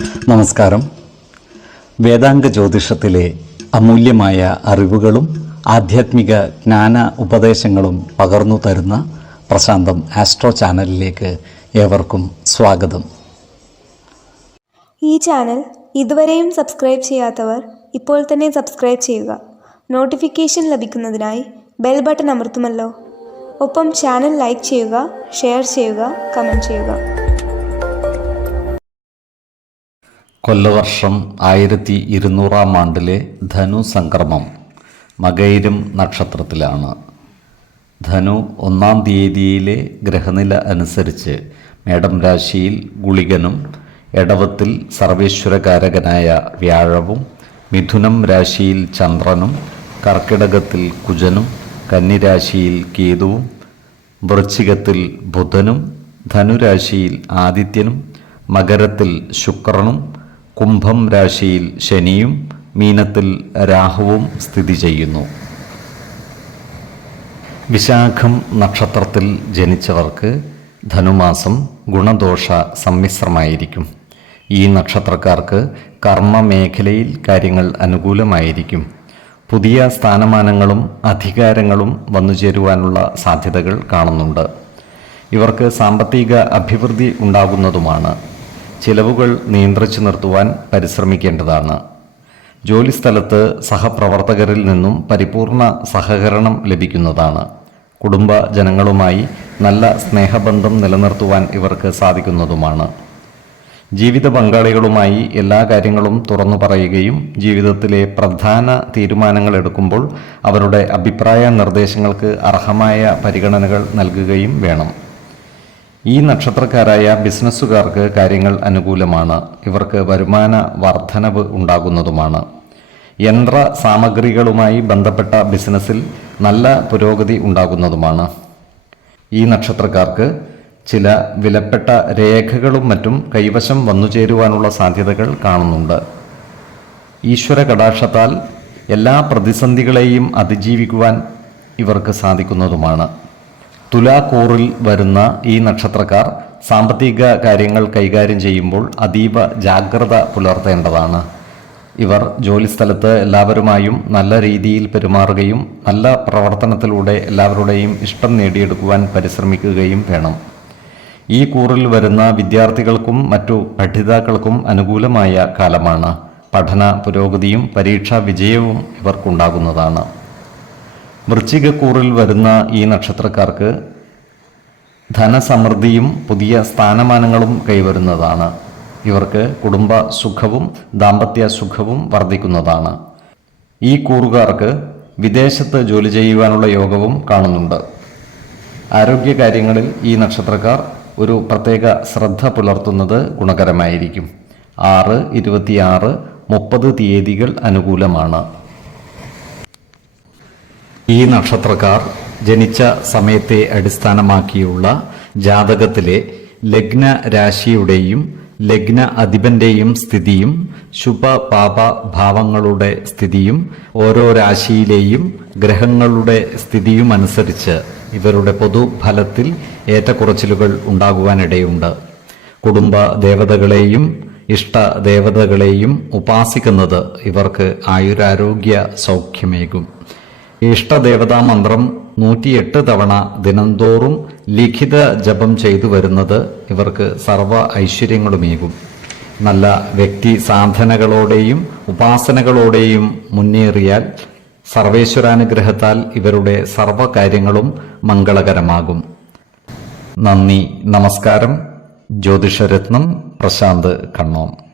നമസ്കാരം. വേദാംഗ ജ്യോതിഷത്തിലെ അമൂല്യമായ അറിവുകളും ആധ്യാത്മിക ജ്ഞാന ഉപദേശങ്ങളും പകർന്നു തരുന്ന പ്രശാന്തം ആസ്ട്രോ ചാനലിലേക്ക് ഏവർക്കും സ്വാഗതം. ഈ ചാനൽ ഇതുവരെയും സബ്സ്ക്രൈബ് ചെയ്യാത്തവർ ഇപ്പോൾ തന്നെ സബ്സ്ക്രൈബ് ചെയ്യുക. നോട്ടിഫിക്കേഷൻ ലഭിക്കുന്നതിനായി ബെൽ ബട്ടൺ അമർത്തുമല്ലോ. ഒപ്പം ചാനൽ ലൈക്ക് ചെയ്യുക, ഷെയർ ചെയ്യുക, കമൻറ്റ് ചെയ്യുക. കൊല്ലവർഷം 1200 ധനു സംക്രമം മകയിരം നക്ഷത്രത്തിലാണ്. ധനു 1-ാം തീയതിയിലെ ഗ്രഹനില അനുസരിച്ച് മേടം രാശിയിൽ ഗുളികനും, എടവത്തിൽ സർവേശ്വരകാരകനായ വ്യാഴവും, മിഥുനം രാശിയിൽ ചന്ദ്രനും, കർക്കിടകത്തിൽ കുജനും, കന്നിരാശിയിൽ കേതുവും, വൃശ്ചികത്തിൽ ബുധനും, ധനുരാശിയിൽ ആദിത്യനും, മകരത്തിൽ ശുക്രനും, കുംഭം രാശിയിൽ ശനിയും, മീനത്തിൽ രാഹുവും സ്ഥിതി ചെയ്യുന്നു. വിശാഖം നക്ഷത്രത്തിൽ ജനിച്ചവർക്ക് ധനുമാസം ഗുണദോഷ സമ്മിശ്രമായിരിക്കും. ഈ നക്ഷത്രക്കാർക്ക് കർമ്മമേഖലയിൽ കാര്യങ്ങൾ അനുകൂലമായിരിക്കും. പുതിയ സ്ഥാനമാനങ്ങളും അധികാരങ്ങളും വന്നുചേരുവാനുള്ള സാധ്യതകൾ കാണുന്നുണ്ട്. ഇവർക്ക് സാമ്പത്തിക അഭിവൃദ്ധി ഉണ്ടാകുന്നതുമാണ്. ചിലവുകൾ നിയന്ത്രിച്ചു നിർത്തുവാൻ പരിശ്രമിക്കേണ്ടതാണ്. ജോലിസ്ഥലത്ത് സഹപ്രവർത്തകരിൽ നിന്നും പരിപൂർണ സഹകരണം ലഭിക്കുന്നതാണ്. കുടുംബ ജനങ്ങളുമായി നല്ല സ്നേഹബന്ധം നിലനിർത്തുവാൻ ഇവർക്ക് സാധിക്കുന്നതുമാണ്. ജീവിത പങ്കാളികളുമായി എല്ലാ കാര്യങ്ങളും തുറന്നു പറയുകയും ജീവിതത്തിലെ പ്രധാന തീരുമാനങ്ങൾ എടുക്കുമ്പോൾ അവരുടെ അഭിപ്രായ നിർദ്ദേശങ്ങൾക്ക് അർഹമായ പരിഗണനകൾ നൽകുകയും വേണം. ഈ നക്ഷത്രക്കാരായ ബിസിനസ്സുകാർക്ക് കാര്യങ്ങൾ അനുകൂലമാണ്. ഇവർക്ക് വരുമാന വർധനവ് ഉണ്ടാകുന്നതുമാണ്. യന്ത്ര സാമഗ്രികളുമായി ബന്ധപ്പെട്ട ബിസിനസ്സിൽ നല്ല പുരോഗതി ഉണ്ടാകുന്നതുമാണ്. ഈ നക്ഷത്രക്കാർക്ക് ചില വിലപ്പെട്ട രേഖകളും മറ്റും കൈവശം വന്നുചേരുവാനുള്ള സാധ്യതകൾ കാണുന്നുണ്ട്. ഈശ്വര കടാക്ഷത്താൽ എല്ലാ പ്രതിസന്ധികളെയും അതിജീവിക്കുവാൻ ഇവർക്ക് സാധിക്കുന്നതുമാണ്. തുലാക്കൂറിൽ വരുന്ന ഈ നക്ഷത്രക്കാർ സാമ്പത്തിക കാര്യങ്ങൾ കൈകാര്യം ചെയ്യുമ്പോൾ അതീവ ജാഗ്രത പുലർത്തേണ്ടതാണ്. ഇവർ ജോലിസ്ഥലത്ത് എല്ലാവരുമായും നല്ല രീതിയിൽ പെരുമാറുകയും നല്ല പ്രവർത്തനത്തിലൂടെ എല്ലാവരുടെയും ഇഷ്ടം നേടിയെടുക്കുവാൻ പരിശ്രമിക്കുകയും വേണം. ഈ കൂറിൽ വരുന്ന വിദ്യാർത്ഥികൾക്കും മറ്റു പഠിതാക്കൾക്കും അനുകൂലമായ കാലമാണ്. പഠന പുരോഗതിയും പരീക്ഷാ വിജയവും ഇവർക്കുണ്ടാകുന്നതാണ്. വൃശ്ചികക്കൂറിൽ വരുന്ന ഈ നക്ഷത്രക്കാർക്ക് ധനസമൃദ്ധിയും പുതിയ സ്ഥാനമാനങ്ങളും കൈവരുന്നതാണ്. ഇവർക്ക് കുടുംബ സുഖവും ദാമ്പത്യ സുഖവും വർദ്ധിക്കുന്നതാണ്. ഈ കൂറുകാർക്ക് വിദേശത്ത് ജോലി ചെയ്യുവാനുള്ള യോഗവും കാണുന്നുണ്ട്. ആരോഗ്യകാര്യങ്ങളിൽ ഈ നക്ഷത്രക്കാർ ഒരു പ്രത്യേക ശ്രദ്ധ പുലർത്തുന്നത് ഗുണകരമായിരിക്കും. 6, 26, 30 തീയതികൾ അനുകൂലമാണ്. ഈ നക്ഷത്രക്കാർ ജനിച്ച സമയത്തെ അടിസ്ഥാനമാക്കിയുള്ള ജാതകത്തിലെ ലഗ്ന രാശിയുടെയും ലഗ്ന അധിപന്റെയും സ്ഥിതിയും ശുഭ പാപ ഭാവങ്ങളുടെ സ്ഥിതിയും ഓരോ രാശിയിലെയും ഗ്രഹങ്ങളുടെ സ്ഥിതിയും അനുസരിച്ച് ഇവരുടെ പൊതുഫലത്തിൽ ഏറ്റക്കുറച്ചിലുകൾ ഉണ്ടാകുവാനിടയുണ്ട്. കുടുംബ ദേവതകളെയും ഇഷ്ട ദേവതകളെയും ഉപാസിക്കുന്നത് ഇവർക്ക് ആയുരാരോഗ്യ സൗഖ്യമേകും. ഇഷ്ടദേവതാ മന്ത്രം 108 തവണ ദിനംതോറും ലിഖിത ജപം ചെയ്തു വരുന്നത് ഇവർക്ക് സർവ ഐശ്വര്യങ്ങളുമേകും. നല്ല വ്യക്തി സാധനകളോടെയും ഉപാസനകളോടെയും മുന്നേറിയാൽ സർവേശ്വരാനുഗ്രഹത്താൽ ഇവരുടെ സർവകാര്യങ്ങളും മംഗളകരമാകും. നന്ദി, നമസ്കാരം. ജ്യോതിഷരത്നം പ്രശാന്ത് കണ്ണോം.